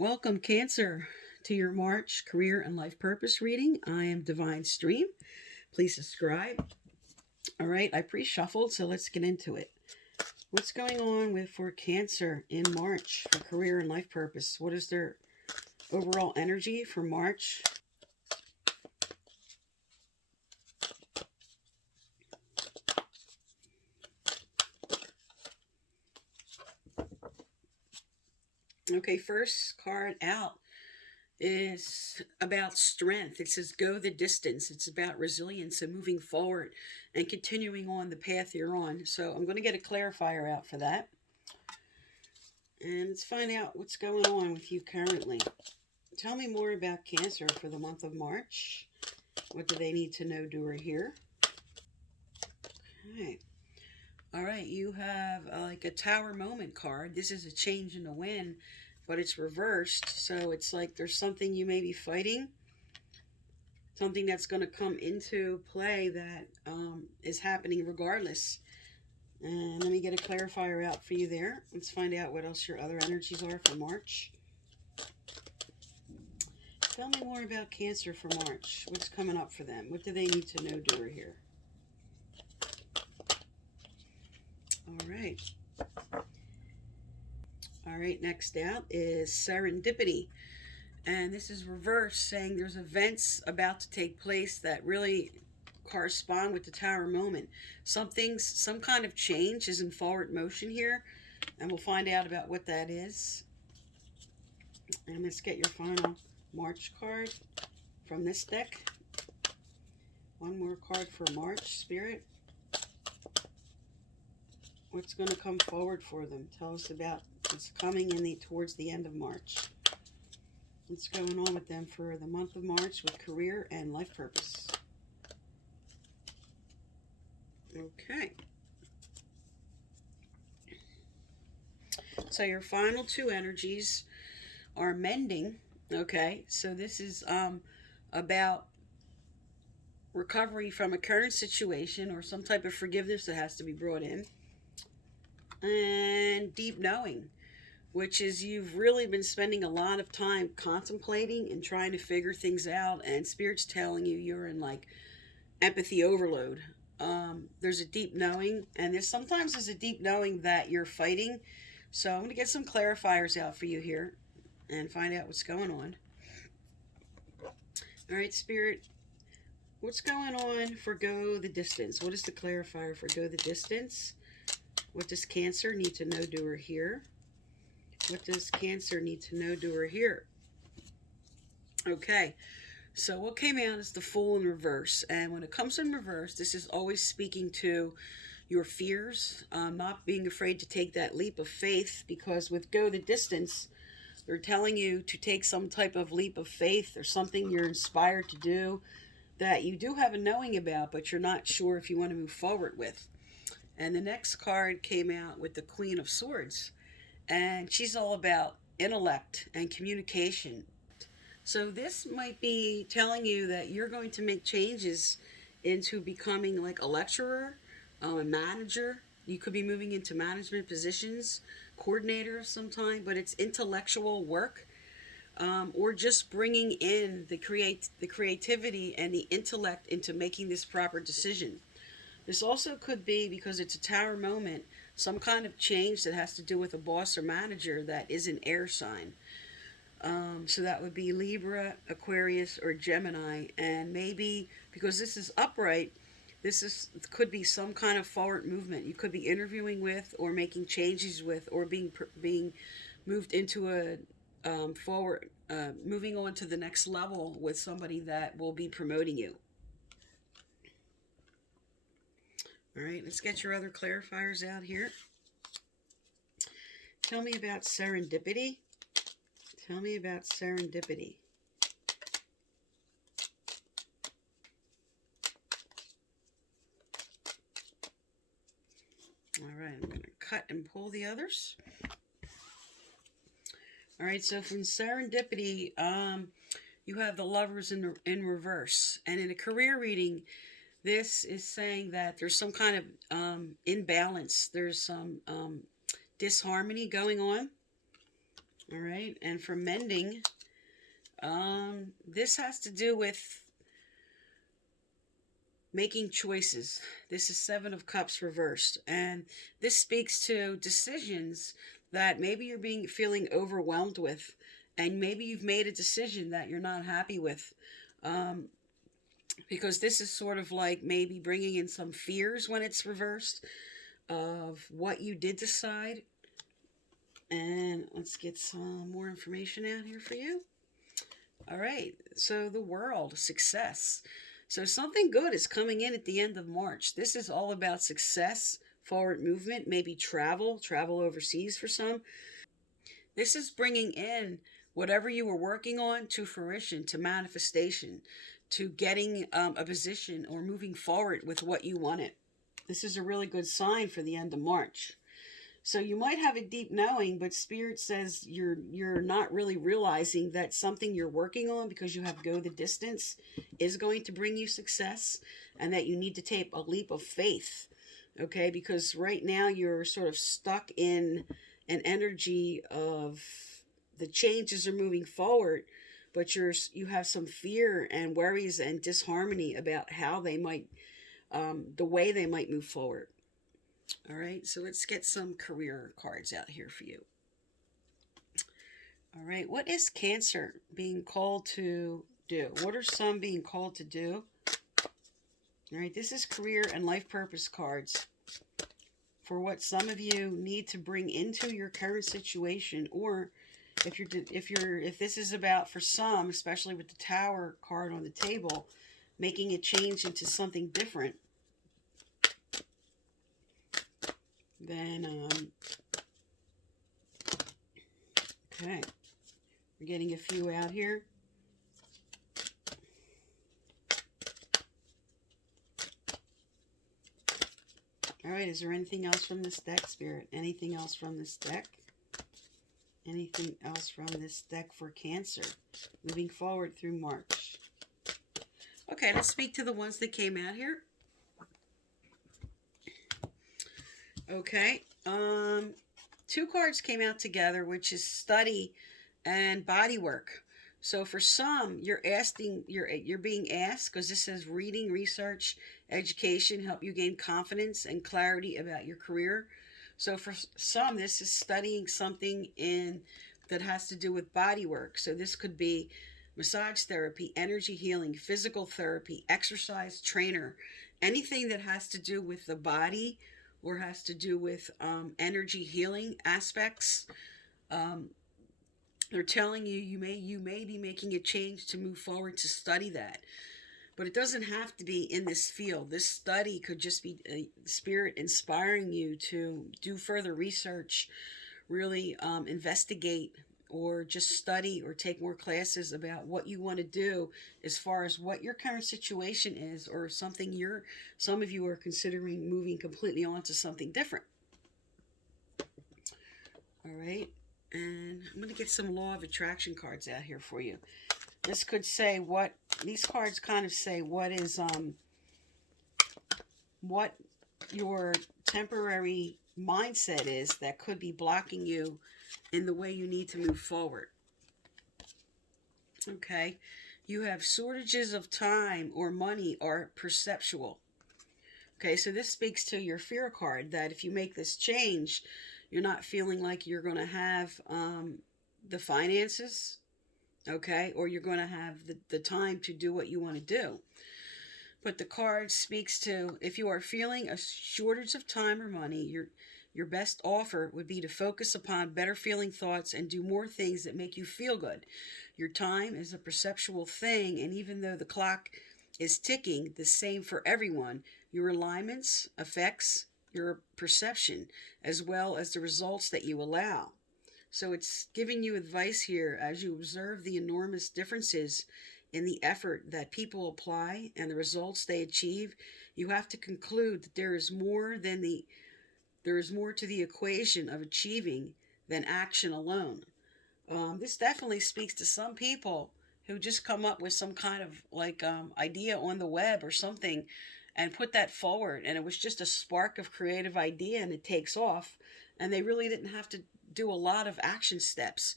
Welcome, Cancer, to your March career and life purpose reading. I am Divine Stream. Please subscribe. All right, I pre-shuffled, so let's get into it. What's going on for Cancer in March for career and life purpose? What is their overall energy for March? Okay, first card out is about strength. It says go the distance. It's about resilience and moving forward and continuing on the path you're on. So I'm going to get a clarifier out for that. And let's find out what's going on with you currently. Tell me more about Cancer for the month of March. What do they need to know, do, or hear? Okay. All right, you have like a Tower Moment card. This is a change in the wind, but it's reversed. So it's like there's something you may be fighting, something that's going to come into play that is happening regardless. And let me get a clarifier out for you there. Let's find out what else your other energies are for March. Tell me more about Cancer for March. What's coming up for them? What do they need to know, do, or hear? All right. All right, next out is Serendipity. And this is reverse, saying there's events about to take place that really correspond with the Tower Moment. Some kind of change is in forward motion here, and we'll find out about what that is. And let's get your final March card from this deck. One more card for March, Spirit. What's going to come forward for them? Tell us about what's coming towards the end of March. What's going on with them for the month of March with career and life purpose? Okay. So your final two energies are mending. Okay. So this is about recovery from a current situation or some type of forgiveness that has to be brought in. And deep knowing, which is you've really been spending a lot of time contemplating and trying to figure things out, and Spirit's telling you you're in like empathy overload. There's a deep knowing, and sometimes there's a deep knowing that you're fighting. So I'm going to get some clarifiers out for you here and find out what's going on. All right, Spirit, what's going on for Go the Distance? What is the clarifier for Go the Distance? What does Cancer need to know, do, or hear? What does Cancer need to know, do, or hear? Okay, so what came out is the Fool in reverse. And when it comes in reverse, this is always speaking to your fears, not being afraid to take that leap of faith, because with Go the Distance, they're telling you to take some type of leap of faith or something you're inspired to do that you do have a knowing about, but you're not sure if you want to move forward with. And the next card came out with the Queen of Swords. And she's all about intellect and communication. So this might be telling you that you're going to make changes into becoming like a lecturer, a manager. You could be moving into management positions, coordinator sometime, but it's intellectual work, or just bringing in the creativity and the intellect into making this proper decision. This also could be, because it's a Tower Moment, some kind of change that has to do with a boss or manager that is an air sign. So that would be Libra, Aquarius, or Gemini. And maybe, because this is upright, could be some kind of forward movement. You could be interviewing with, or making changes with, or being moved into a forward, moving on to the next level with somebody that will be promoting you. All right, let's get your other clarifiers out here. Tell me about serendipity. Tell me about serendipity. All right, I'm going to cut and pull the others. All right, so from serendipity, you have the Lovers in reverse. And in a career reading, this is saying that there's some kind of imbalance. There's some disharmony going on. All right. And for mending, this has to do with making choices. This is Seven of Cups reversed, and this speaks to decisions that maybe you're being feeling overwhelmed with, and maybe you've made a decision that you're not happy with. Um, because this is sort of like maybe bringing in some fears when it's reversed of what you did decide. And let's get some more information out here for you. All right, so the world, success. So something good is coming in at the end of March. This is all about success, forward movement, maybe travel overseas for some. This is bringing in whatever you were working on to fruition, to manifestation, to getting a position or moving forward with what you wanted. This is a really good sign for the end of March. So you might have a deep knowing, but Spirit says you're not really realizing that something you're working on because you have go the distance is going to bring you success, and that you need to take a leap of faith. Okay, because right now you're sort of stuck in an energy of the changes are moving forward, but you have some fear and worries and disharmony about how they might, the way they might move forward. All right, so let's get some career cards out here for you. All right, what is Cancer being called to do? What are some being called to do? All right, this is career and life purpose cards for what some of you need to bring into your current situation, or if this is about, for some, especially with the Tower card on the table, making a change into something different. Then, okay, we're getting a few out here. All right, is there anything else from this deck, Spirit? Anything else from this deck? Anything else from this deck for Cancer, moving forward through March? Okay, let's speak to the ones that came out here. Okay, two cards came out together, which is study and body work. So for some, you're being asked, because this says reading, research, education, help you gain confidence and clarity about your career. So for some, this is studying something that has to do with body work. So this could be massage therapy, energy healing, physical therapy, exercise trainer, anything that has to do with the body or has to do with energy healing aspects. They're telling you you may be making a change to move forward to study that. But it doesn't have to be in this field. This study could just be a Spirit inspiring you to do further research, really investigate, or just study or take more classes about what you want to do as far as what your current situation is, or something some of you are considering moving completely on to something different. All right. And I'm going to get some law of attraction cards out here for you. This could say what these cards kind of say what is what your temporary mindset is that could be blocking you in the way you need to move forward. Okay, you have shortages of time or money are perceptual. Okay, so this speaks to your fear card, that if you make this change, you're not feeling like you're going to have the finances, okay, or you're going to have the time to do what you want to do. But the card speaks to, if you are feeling a shortage of time or money, your best offer would be to focus upon better feeling thoughts and do more things that make you feel good. Your time is a perceptual thing, and even though the clock is ticking the same for everyone, your alignments affects your perception as well as the results that you allow. So it's giving you advice here as you observe the enormous differences in the effort that people apply and the results they achieve. You have to conclude that there is more to the equation of achieving than action alone. This definitely speaks to some people who just come up with some kind of idea on the web or something and put that forward, and it was just a spark of creative idea and it takes off, and they really didn't have to do a lot of action steps.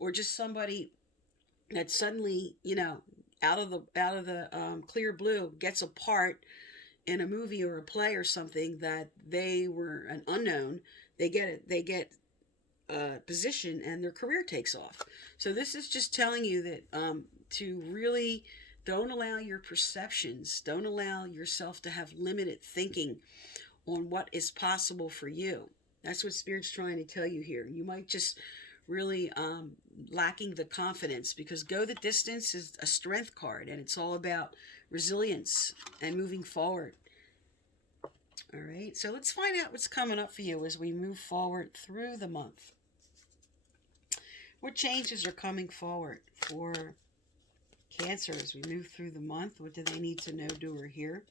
or just somebody that suddenly, you know, out of the clear blue gets a part in a movie or a play or something that they were an unknown. They get a position and their career takes off. So this is just telling you that to really don't allow your perceptions, don't allow yourself to have limited thinking on what is possible for you. That's what Spirit's trying to tell you here. You might just really lacking the confidence, because Go the Distance is a strength card, and it's all about resilience and moving forward. All right, so let's find out what's coming up for you as we move forward through the month. What changes are coming forward for Cancer as we move through the month? What do they need to know, do, or hear?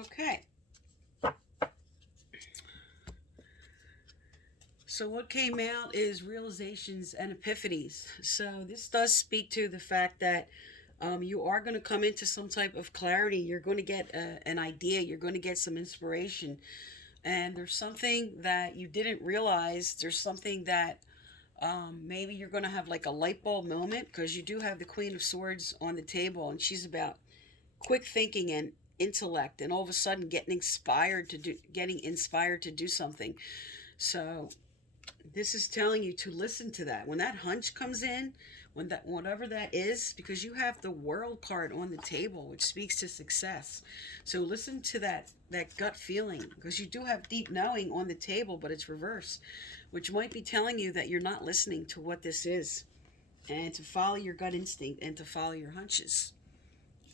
Okay. So what came out is realizations and epiphanies. So this does speak to the fact that you are going to come into some type of clarity. You're going to get an idea. You're going to get some inspiration. And there's something that you didn't realize. There's something that maybe you're going to have like a light bulb moment, because you do have the Queen of Swords on the table, and she's about quick thinking and intellect, and all of a sudden getting inspired to do something. So this is telling you to listen to that. When that hunch comes in, when that, whatever that is, because you have the World card on the table, which speaks to success. So listen to that gut feeling, because you do have deep knowing on the table, but it's reverse, which might be telling you that you're not listening to what this is, and to follow your gut instinct and to follow your hunches.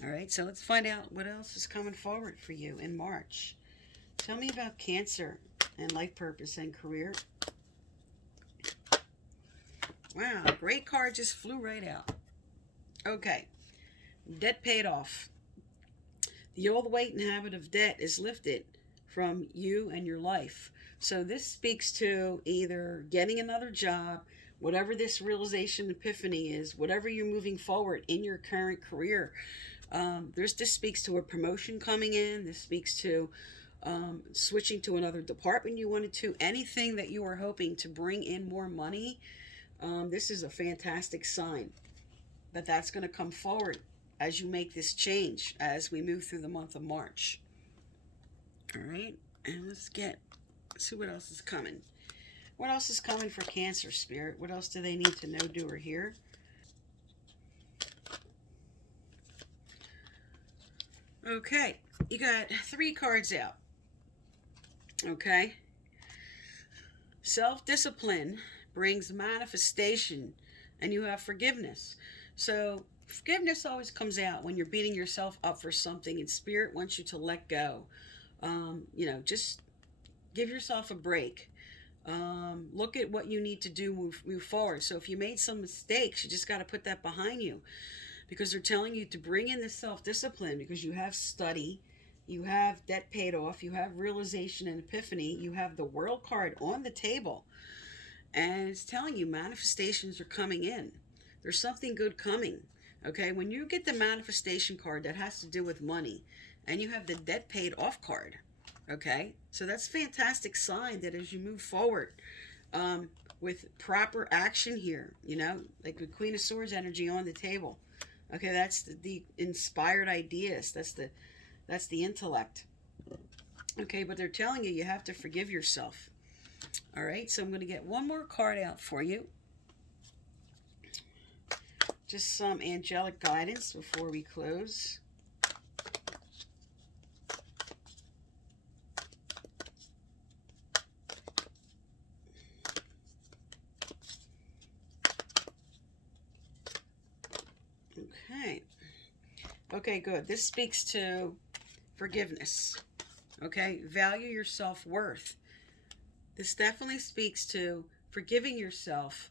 All right, so let's find out what else is coming forward for you in March. Tell me about Cancer and life purpose and career. Wow, great card just flew right out. Okay, debt paid off. The old weight and habit of debt is lifted from you and your life. So this speaks to either getting another job, whatever this realization epiphany is, whatever you're moving forward in your current career. This speaks to a promotion coming in. This speaks to switching to another department you wanted to. Anything that you are hoping to bring in more money. This is a fantastic sign that that's going to come forward as you make this change as we move through the month of March. All right, and let's see what else is coming. What else is coming for Cancer, Spirit? What else do they need to know, do, or hear? Okay, you got 3 cards out. Okay. Self-discipline brings manifestation, and you have forgiveness. So forgiveness always comes out when you're beating yourself up for something, and Spirit wants you to let go. Just give yourself a break. Look at what you need to do, move forward. So if you made some mistakes, you just got to put that behind you, because they're telling you to bring in this self-discipline, because you have study, you have debt paid off, you have realization and epiphany, you have the World card on the table, and it's telling you manifestations are coming in. There's something good coming. Okay, when you get the manifestation card that has to do with money, and you have the debt paid off card, okay, so that's a fantastic sign that as you move forward with proper action here, like the Queen of Swords energy on the table. Okay, that's the inspired ideas. That's the intellect. Okay, but they're telling you have to forgive yourself. All right, so I'm going to get one more card out for you. Just some angelic guidance before we close. Okay. Okay, good. This speaks to forgiveness. Okay, value your self-worth. This definitely speaks to forgiving yourself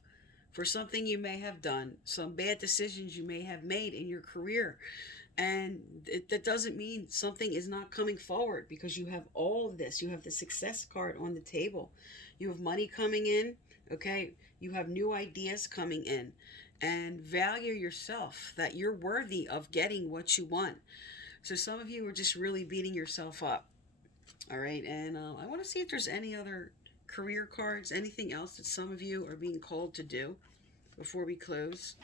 for something you may have done, some bad decisions you may have made in your career. And that doesn't mean something is not coming forward, because you have all of this. You have the success card on the table. You have money coming in, okay? You have new ideas coming in. And value yourself, that you're worthy of getting what you want. So some of you are just really beating yourself up. All right, and I want to see if there's any other career cards, anything else that some of you are being called to do before we close.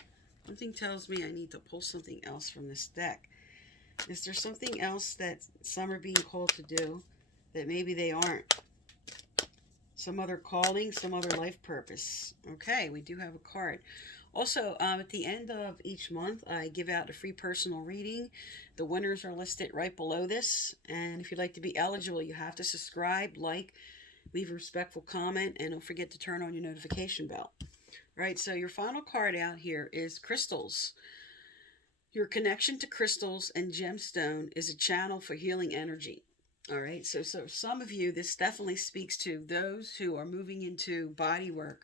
Something tells me I need to pull something else from this deck. Is there something else that some are being called to do that maybe they aren't? Some other calling, some other life purpose. Okay, we do have a card. Also, at the end of each month, I give out a free personal reading. The winners are listed right below this. And if you'd like to be eligible, you have to subscribe, like, leave a respectful comment, and don't forget to turn on your notification bell. All right, so your final card out here is crystals. Your connection to crystals and gemstone is a channel for healing energy. All right, so some of you, this definitely speaks to those who are moving into body work,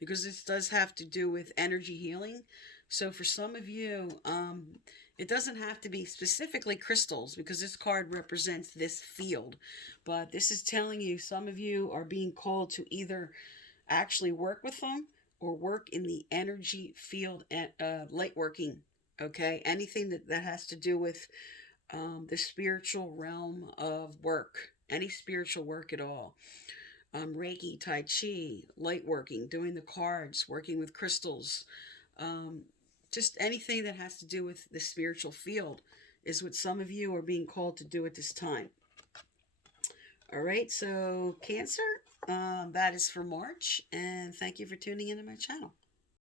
because this does have to do with energy healing. So for some of you, it doesn't have to be specifically crystals, because this card represents this field. But this is telling you some of you are being called to either actually work with them or work in the energy field and light working. Okay, anything that has to do with the spiritual realm of work, any spiritual work at all. Reiki, Tai Chi, light working, doing the cards, working with crystals, um, just anything that has to do with the spiritual field is what some of you are being called to do at this time. All right, so Cancer, that is for March, and thank you for tuning into my channel.